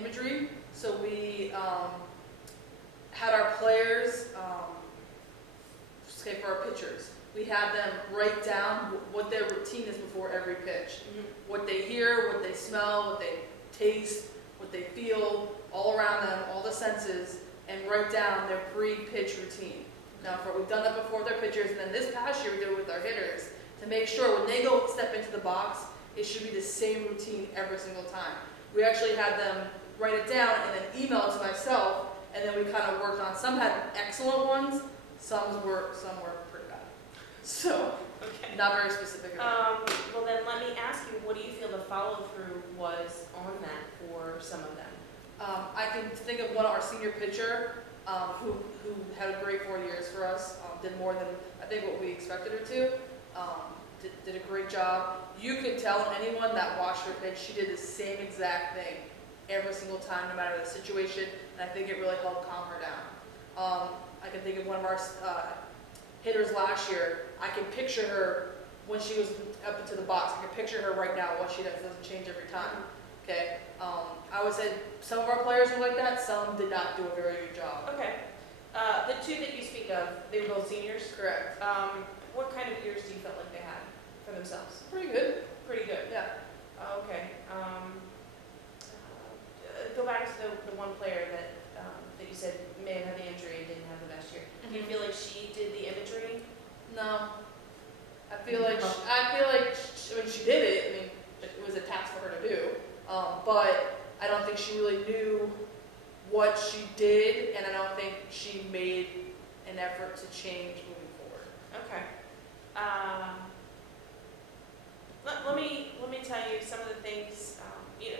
imagery. So we had our players, say for our pitchers, we had them write down what their routine is before every pitch. What they hear, what they smell, what they taste, what they feel, all around them, all the senses, and write down their pre-pitch routine. Now, we've done that before with our pitchers, and then this past year we did it with our hitters to make sure when they go step into the box, it should be the same routine every single time. We actually had them write it down and then email it to myself, and then we kind of worked on. Some had excellent ones, some were pretty bad. So, Okay. not very specific. Well then let me ask you, what do you feel the follow-through was on that for some of them? I can think of one, our senior pitcher, who had a great 4 years for us, did more than I think what we expected her to. Did a great job. You could tell anyone that watched her pitch, she did the same exact thing every single time, no matter the situation, and I think it really helped calm her down. I can think of one of our hitters last year. I can picture her when she was up into the box. I can picture her right now. What she does doesn't change every time. Okay. I would say some of our players were like that. Some did not do a very good job. Okay. The two that you speak of, they were both seniors? Correct. What kind of years do you feel like they had for themselves? Pretty good. Pretty good. Yeah. Okay. Go back to the one player that you said may have had the injury and didn't have the best year. Do you feel like she did the imagery? No. I feel like she did it. I mean, it was a task for her to do. But I don't think she really knew what she did, and I don't think she made an effort to change moving forward. Okay. Let me tell you some of the things.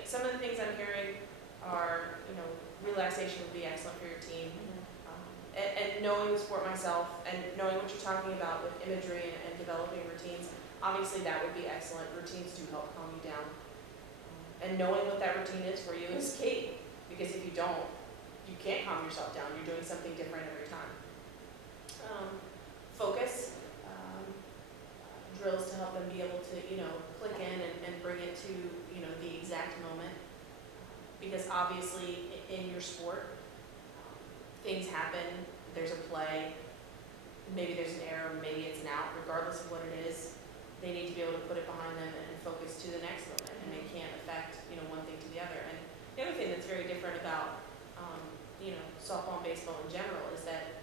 Some of the things I'm hearing are, relaxation would be excellent for your team. And knowing the sport myself and knowing what you're talking about with imagery and developing routines, obviously that would be excellent. Routines do help calm you down. And knowing what that routine is for you is key, because if you don't, you can't calm yourself down. You're doing something different every time. Focus, drills to help them be able to, click in and bring it to, the exact moment. Because obviously in your sport, things happen, there's a play, maybe there's an error, maybe it's an out, regardless of what it is, they need to be able to put it behind them and focus to the next moment, and they can't affect, one thing to the other. And the other thing that's very different about, softball and baseball in general is that,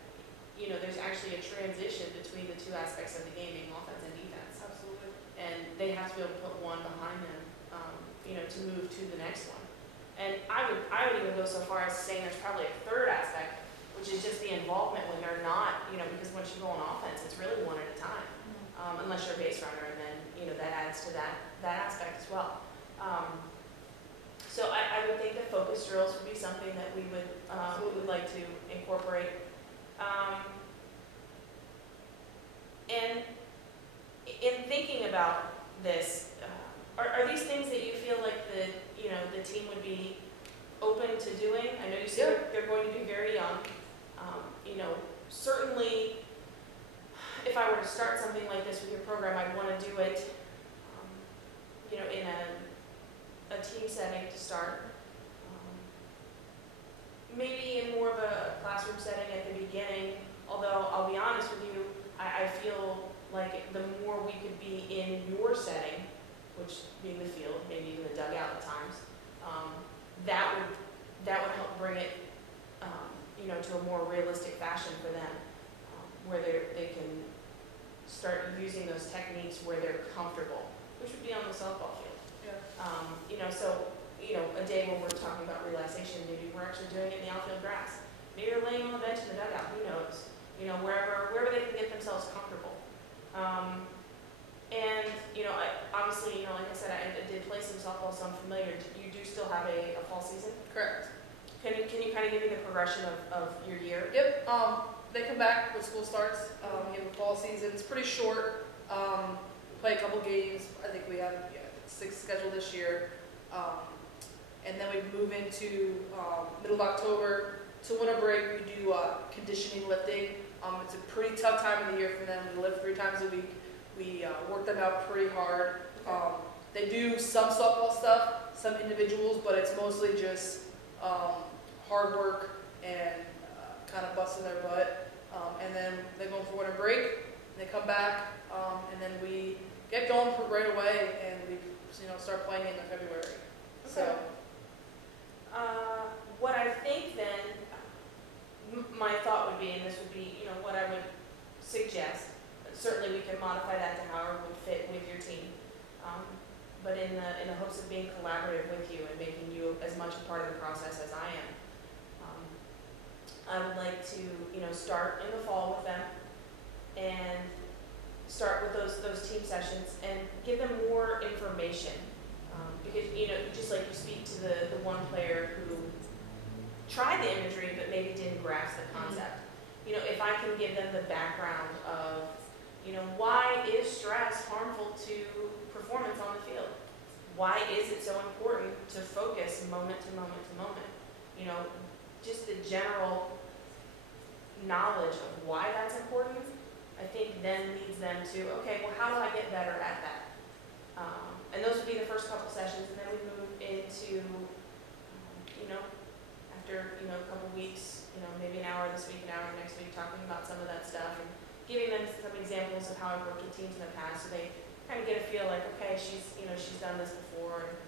there's actually a transition between the two aspects of the game, being offense and defense. Absolutely. And they have to be able to put one behind them, to move to the next one. And I would even go so far as saying there's probably a third aspect, which is just the involvement when they're not, because once you go on offense, it's really one at a time, unless you're a base runner, and then, that adds to that aspect as well. So I would think that focus drills would be something that we would like to incorporate. And in thinking about this, are these things that you feel like the team would be open to doing? I know you said they're going to be very young. Certainly, if I were to start something like this with your program, I'd want to do it, in a team setting to start. Maybe in more of a classroom setting at the beginning, although I'll be honest with you, I feel like the more we could be in your setting, which being the field, maybe even the dugout at times, that would help bring it, to a more realistic fashion for them, where they can start using those techniques where they're comfortable, which would be on the softball field. Yeah. So a day when we're talking about relaxation, maybe we're actually doing it in the outfield grass. Maybe they're laying on the bench in the dugout. Who knows? Wherever they can get themselves comfortable. And obviously, like I said, I did play some softball, so I'm familiar. You do still have a fall season? Correct. Can you kind of give me the progression of your year? Yep. They come back when school starts. We have a fall season. It's pretty short. We play a couple games. I think we have 6 scheduled this year. And then we move into middle of October to winter break. We do conditioning lifting. It's a pretty tough time of the year for them. We lift 3 times a week. We work them out pretty hard. They do some softball stuff, some individuals, but it's mostly just hard work and kind of busting their butt. And then they go for winter break, they come back, and then we get going right away, and we start playing in February. So. What I think then, my thought would be, and this would be, what I would suggest, certainly we can modify that to however would fit with your team. But in the hopes of being collaborative with you and making you as much a part of the process as I am, I would like to, start in the fall with them and start with those team sessions and give them more information. Because, just like you speak to the one player who tried the imagery but maybe didn't grasp the concept. If I can give them the background of, why is stress harmful to performance on the field? Why is it so important to focus moment to moment to moment? Just the general knowledge of why that's important, I think then leads them to, okay, well, how do I get better at that? And those would be the first couple sessions, and then we move into, after, a couple weeks, maybe an hour this week, an hour next week, talking about some of that stuff and giving them some examples of how I've worked with teams in the past, so they kind of get a feel like, okay, she's done this before.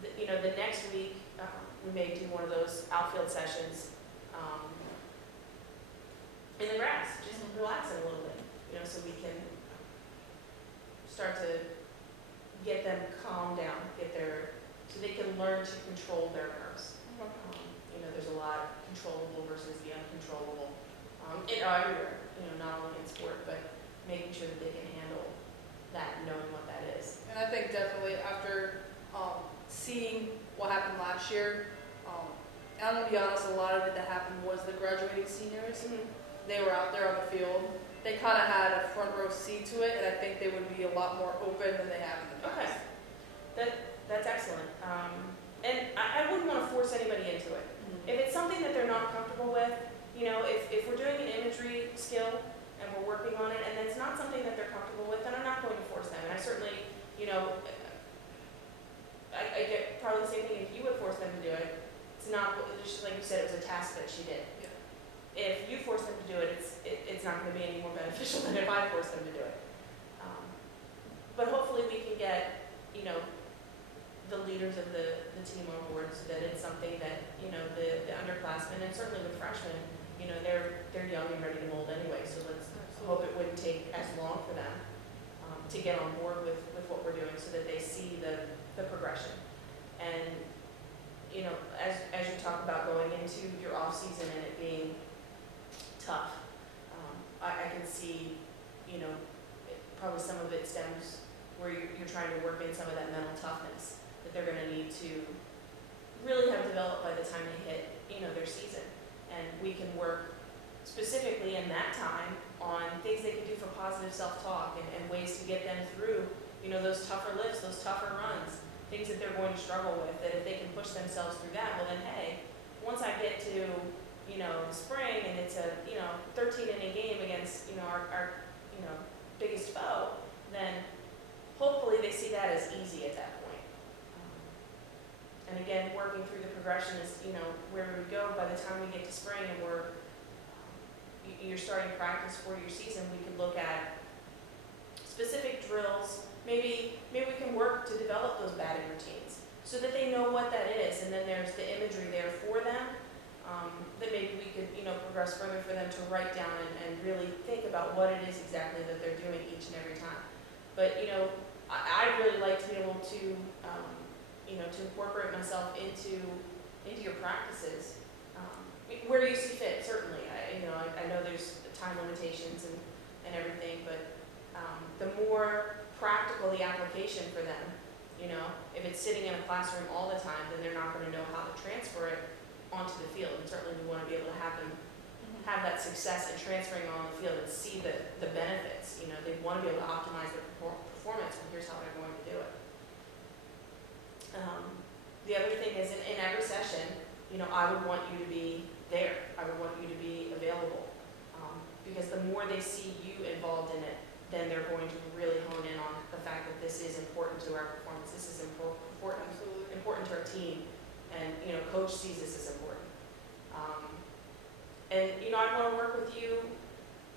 The next week, we may do one of those outfield sessions in the grass, just relaxing a little bit, so we can start to get them calmed down, so they can learn to control their nerves. There's a lot of controllable versus the uncontrollable, everywhere, not only in sport, but making sure that they can handle that, knowing what that is. And I think definitely after seeing what happened last year, and I'm gonna be honest, a lot of it that happened was the graduating seniors. They were out there on the field. They kind of had a front row seat to it, and I think they would be a lot more open than they have in the past. Okay, that's excellent. And I wouldn't want to force anybody into it. If it's something that they're not comfortable with, if we're doing an imagery skill and we're working on it, and it's not something that they're comfortable with, then I'm not going to force them. And I certainly, I get probably the same thing if you would force them to do it. It's not, just like you said, it was a task that she did. Yeah. If you force them to do it, it's not going to be any more beneficial than if I force them to do it. But hopefully we can get, the leaders of the team on board so that it's something that, the underclassmen, and certainly with freshmen, they're young and ready to mold anyway, so let's hope it wouldn't take as long for them to get on board with what we're doing so that they see the progression. And, as you talk about going into your off season and it being tough, I can see, probably some of it stems where you're trying to work in some of that mental toughness that they're going to need to really have developed by the time they hit, their season. And we can work specifically in that time on things they can do for positive self-talk and ways to get them through, those tougher lifts, those tougher runs, things that they're going to struggle with, that if they can push themselves through that, well then, hey, once I get to, spring and it's a, 13-inning game against, our biggest foe, then hopefully they see that as easy at that point. And again, working through the progression is, where we go by the time we get to spring and you're starting practice for your season, we can look at specific drills. Maybe we can work to develop those batting routines so that they know what that is, and then there's the imagery there for them that maybe we could, progress further for them to write down and really think about what it is exactly that they're doing each and every time. But, I'd really like to be able to, to incorporate myself into your practices, where you see fit, certainly. I know there's time limitations and everything, but the more practical the application for them, if it's sitting in a classroom all the time, then they're not going to know how to transfer it onto the field. And certainly we want to be able to have them have that success in transferring on the field and see the benefits. They want to be able to optimize their performance, and here's how they're going to do it. The other thing is in every session, I would want you to be there. I would want you to be available. Because the more they see you involved in it, then they're going to really hone in on the fact that this is important to our performance. This is important to our team. and, coach sees this as important. And, I want to work with you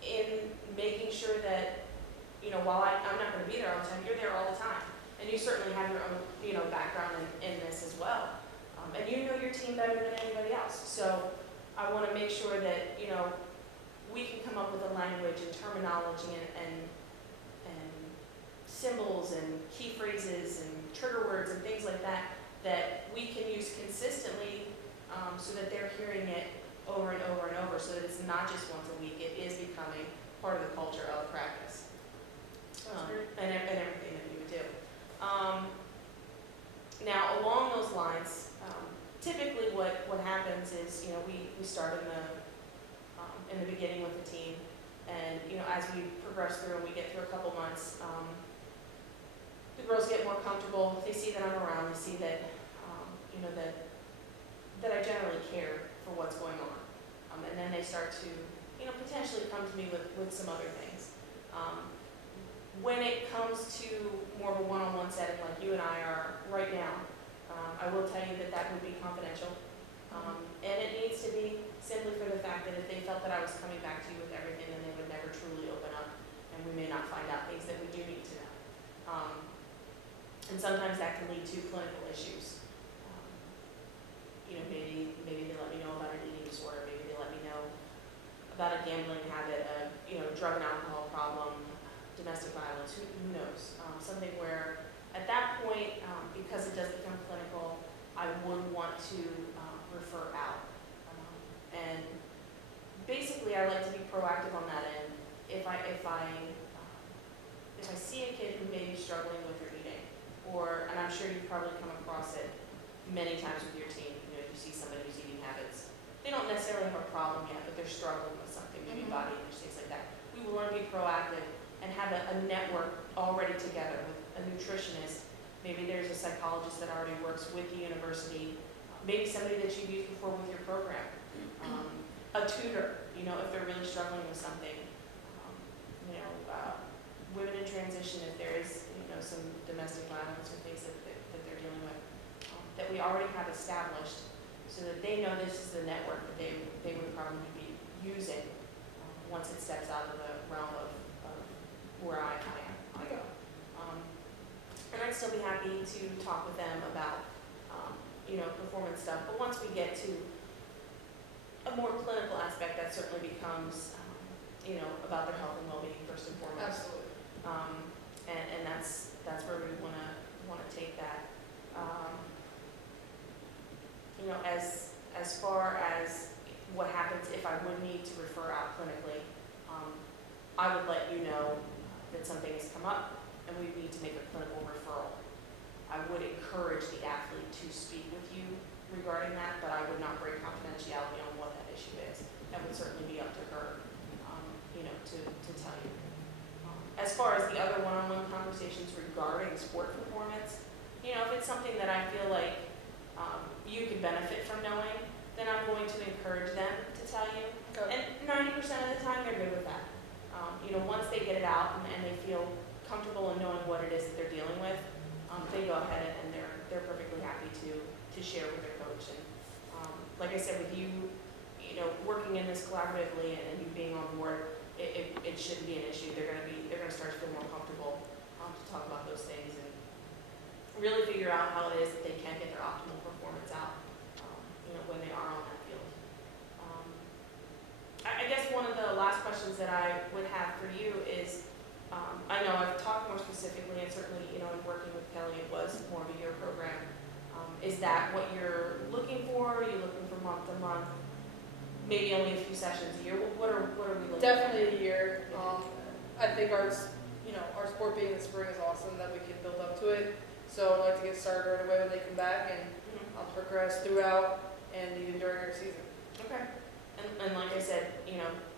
in making sure that, while I'm not going to be there all the time, you're there all the time. And you certainly have your own, background in this as well. And you know your team better than anybody else. So I want to make sure that, we can come up with a language and terminology and symbols and key phrases and trigger words and things like that that we can use consistently, so that they're hearing it over and over and over, so that it's not just once a week, it is becoming part of the culture of practice. And everything that we would do. Now, along those lines, typically what happens is, we start in the beginning with the team, and, as we progress through and we get through a couple months, the girls get more comfortable. They see that I'm around. They see that, that I generally care for what's going on. And then they start to, potentially come to me with some other things. When it comes to more of a one-on-one setting like you and I are right now, I will tell you that would be confidential. And it needs to be simply for the fact that if they felt that I was coming back to you with everything, then they would never truly open up, and we may not find out things that we do need to know. And sometimes that can lead to clinical issues. Maybe they let me know about an eating disorder, maybe they let me know about a gambling habit, a drug and alcohol problem, domestic violence, who knows? Something where at that point, because it does become clinical, I would want to refer out. And basically I like to be proactive on that end. If I see a kid who may be struggling with their eating, and I'm sure you've probably come across it many times with your team, if you see somebody who's eating habits, they don't necessarily have a problem yet, but they're struggling with something, maybe body image, things like that. We will want to be proactive and have a network already together with a nutritionist. Maybe there's a psychologist that already works with the university, maybe somebody that you've used before with your program, a tutor, if they're really struggling with something, women in transition, if there is, some domestic violence or things that they're dealing with, that we already have established, so that they know this is the network that they would probably be using once it steps out of the realm of where I go. And I'd still be happy to talk with them about, performance stuff. But once we get to a more clinical aspect, that certainly becomes, about their health and well-being first and foremost. Absolutely. And that's where we want to take that. As far as what happens if I would need to refer out clinically, I would let you know that something has come up and we need to make a clinical referral. I would encourage the athlete to speak with you regarding that, but I would not break confidentiality on what that issue is. That would certainly be up to her, to tell you. As far as the other one-on-one conversations regarding sport performance, if it's something that I feel like you could benefit from knowing, then I'm going to encourage them to tell you. Okay. And 90% of the time, they're good with that. Once they get it out and they feel comfortable in knowing what it is that they're dealing with, they go ahead and they're perfectly happy to share with their coach. And like I said, with you, working in this collaboratively and you being on board, it shouldn't be an issue. They're gonna start to feel more comfortable to talk about those things and really figure out how it is that they can get their optimal performance out, when they are on that field. I guess one of the last questions that I would have for you is, I know I've talked more specifically, and certainly, in working with Kelly, it was more of a year program. Is that what you're looking for? Are you looking for month to month? Maybe only a few sessions a year? What are we looking Definitely a year. I think our sport being in the spring is awesome that we can build up to it. So I'd like to get started right away when they come back and progress throughout and even during our season. Okay. And like I said,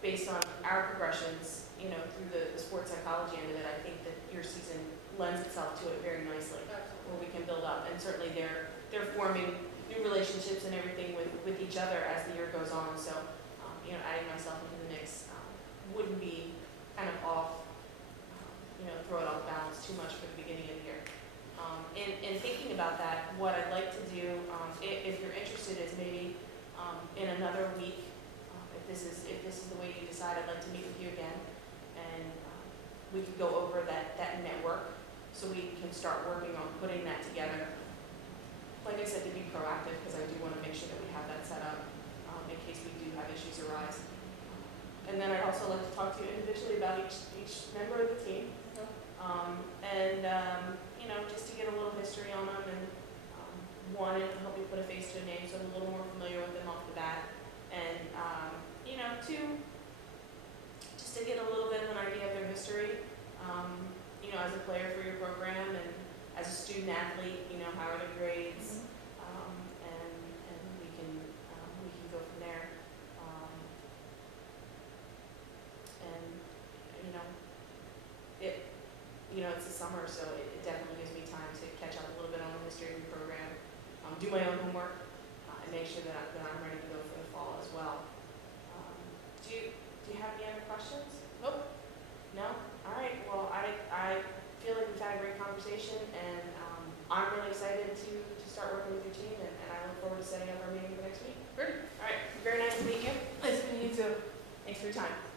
based on our progressions, through the sports psychology end of it, I think that your season lends itself to it very nicely. Absolutely. Where we can build up, and certainly they're forming new relationships and everything with each other as the year goes on. So, adding myself into the mix wouldn't be kind of off, throw it off balance too much for the beginning of the year. In thinking about that, what I'd like to do, if you're interested, is maybe in another week, if this is the way you decide, I'd like to meet with you again, and we could go over that network, so we can start working on putting that together. Like I said, to be proactive, because I do want to make sure that we have that set up in case we do have issues arise. And then I'd also like to talk to you individually about each member of the team, you know, just to get a little history on them, and one, and help me put a face to a name, so I'm a little more familiar with them off the bat, and you know, two, just to get a little bit of an idea of their history, you know, as a player for your program, and as a student athlete, you know, how are their grades, and we can go from there. And you know, it's the summer, so it definitely gives me time to catch up a little bit on the history of the program, do my own homework, and make sure that I'm ready to go for the fall as well. Do you have any other questions? Nope. No? All right. Well, I feel like we've had a great conversation, and I'm really excited to start working with your team, and I look forward to setting up our meeting for next week. Great. All right. Very nice to meet you. Nice to meet you too. Thanks for your time.